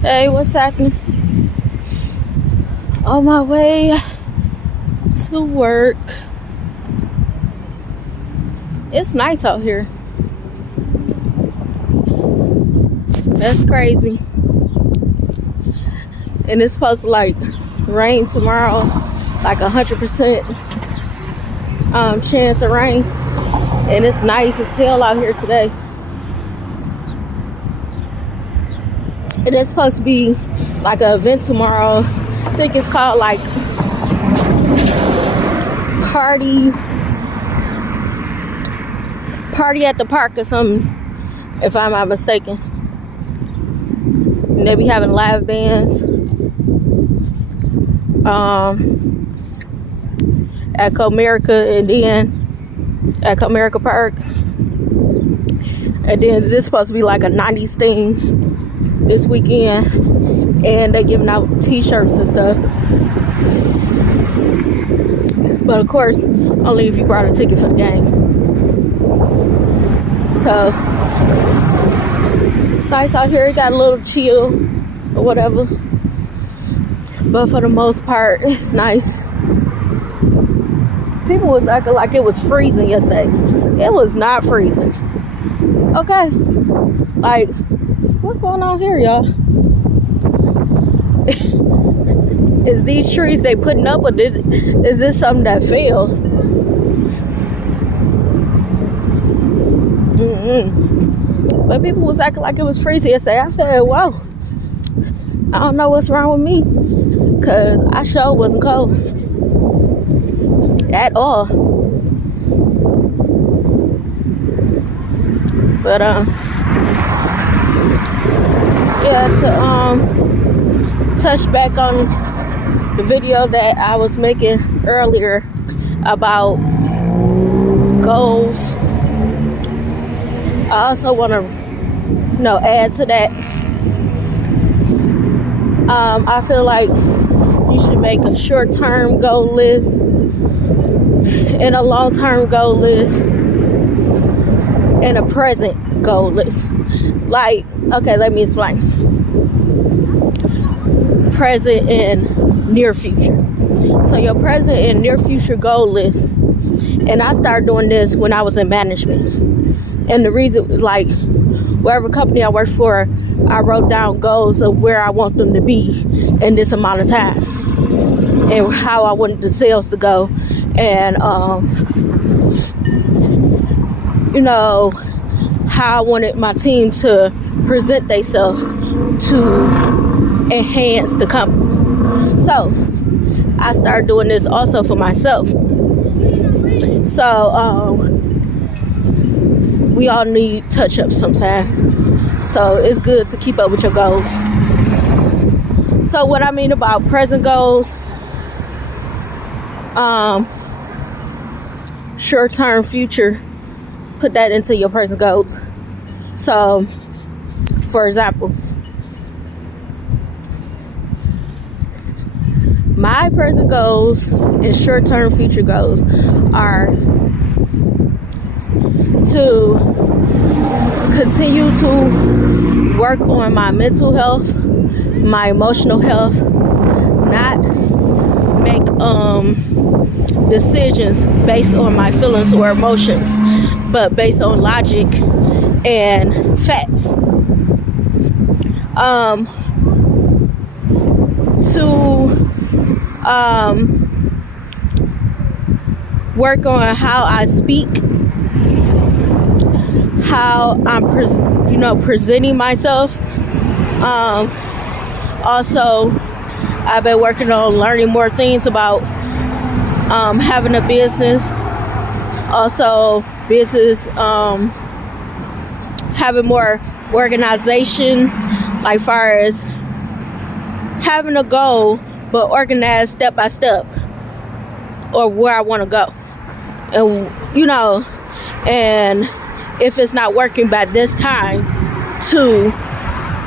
Hey, what's happening? On my way to work. It's nice out here. That's crazy. And it's supposed to like rain tomorrow, like 100% chance of rain. And it's nice as hell out here today. And it's supposed to be like an event tomorrow. I think it's called like Party at the Park or something, if I'm not mistaken. And they be having live bands at Comerica, and then at Comerica Park. And then this is supposed to be like a 90s thing this weekend, and they giving out t-shirts and stuff. But of course, only if you brought a ticket for the game. So it's nice out here. It got a little chill or whatever, but for the most part, it's nice. People was acting like it was freezing yesterday. It was not freezing. Okay, like what's going on here, y'all? Is these trees they putting up, or is this something that failed? But people was acting like it was freezing yesterday. I said, whoa, I don't know what's wrong with me, because I sure wasn't cold at all. But yeah, to touch back on the video that I was making earlier about goals, I also want to add to that. I feel like you should make a short-term goal list and a long-term goal list and a present goal list. Like, okay, let me explain. Present and near future. So your present and near future goal list, and I started doing this when I was in management. And the reason, like, wherever company I worked for, I wrote down goals of where I want them to be in this amount of time, and how I wanted the sales to go, and how I wanted my team to present themselves to enhance the company. So I started doing this also for myself. So we all need touch-ups sometimes. So it's good to keep up with your goals. So what I mean about present goals, short-term future, put that into your present goals. So, for example, my present goals and short-term future goals are to continue to work on my mental health, my emotional health, not make decisions based on my feelings or emotions, but based on logic and facts. To work on how I speak, how I'm presenting myself. Also, I've been working on learning more things about having a business. Also, business, having more organization, like far as having a goal, but organized step by step, or where I want to go. And, and if it's not working by this time, to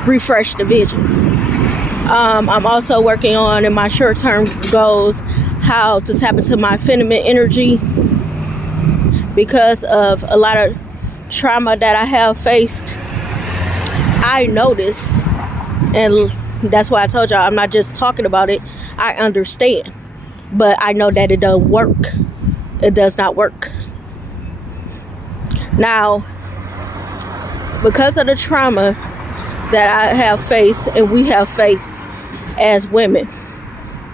refresh the vision. I'm also working on, in my short-term goals, how to tap into my feminine energy, because of a lot of trauma that I have faced. I noticed, and That's why I told y'all I'm not just talking about it. I understand. But I know that it doesn't work. It does not work. Now, because of the trauma that I have faced and we have faced as women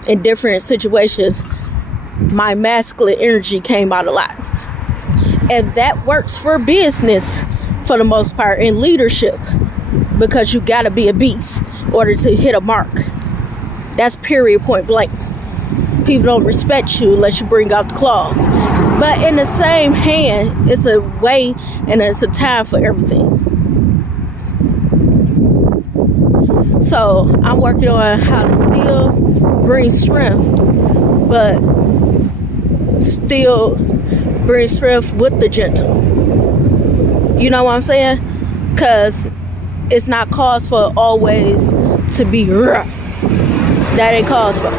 in different situations, my masculine energy came out a lot. And that works for business for the most part, in leadership, because you gotta be a beast in order to hit a mark. That's period, point blank. People don't respect you unless you bring out the claws. But in the same hand, it's a way and it's a time for everything. So I'm working on how to still bring strength, but still bring strength with the gentle. You know what I'm saying? Because it's not cause for always to be rough. That ain't cause for.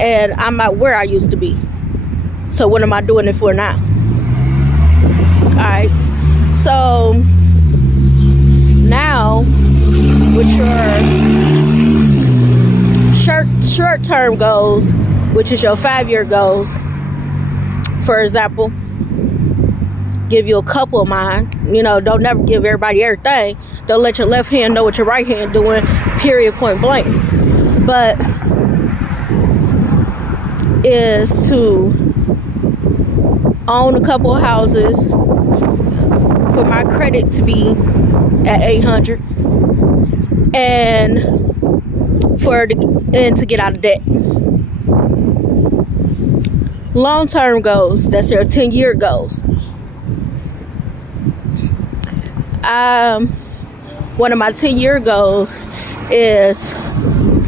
And I'm not where I used to be. So what am I doing it for now? Alright. So now with your short-term goals, which is your 5-year goals, for example, give you a couple of mine. You know, don't never give everybody everything. Don't let your left hand know what your right hand doing, period, point blank. But is to own a couple of houses, for my credit to be at 800, and to get out of debt. Long-term goals, that's your 10-year goals. One of my 10-year goals is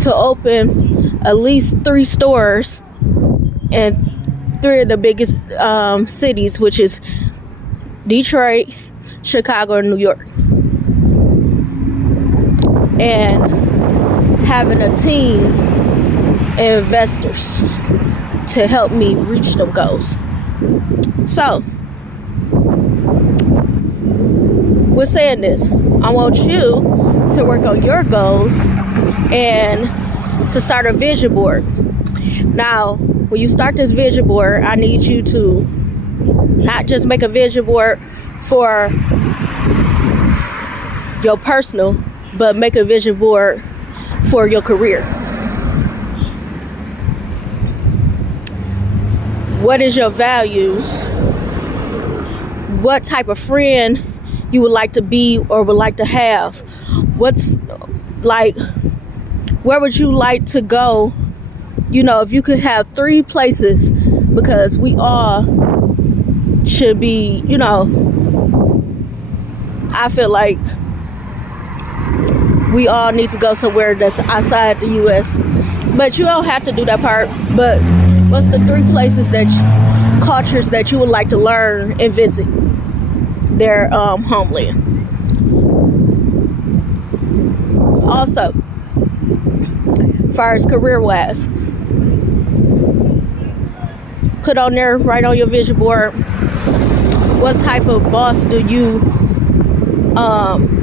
to open at least 3 stores in 3 of the biggest cities, which is Detroit, Chicago, and New York. And having a team of investors to help me reach them goals. So, with saying this, I want you to work on your goals and to start a vision board. Now, when you start this vision board, I need you to not just make a vision board for your personal, but make a vision board for your career. What is your values? What type of friend you would like to be or would like to have? What's like, where would you like to go? You know, if you could have 3 places, because we all should be, you know, I feel like we all need to go somewhere that's outside the U.S. But you don't have to do that part. But what's the 3 places cultures that you would like to learn and visit their homeland? Also, as far as career-wise, put on there, right on your vision board, what type of boss do you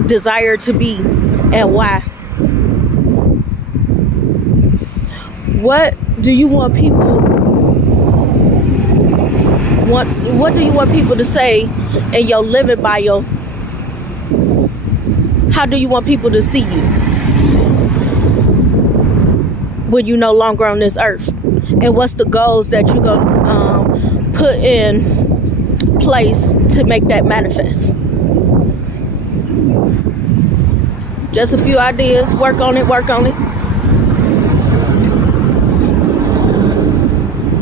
desire to be and why? What do you want people what do you want people to say in your living bio? How do you want people to see you when you no longer on this earth? And what's the goals that you're gonna put in place to make that manifest? Just a few ideas. Work on it.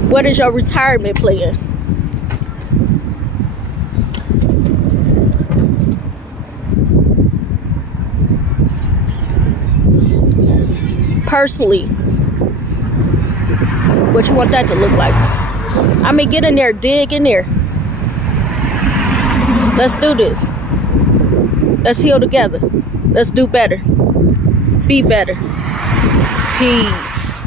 What is your retirement plan? Personally, what you want that to look like? I mean, get in there, dig in there. Let's do this. Let's heal together. Let's do better. Be better. Peace.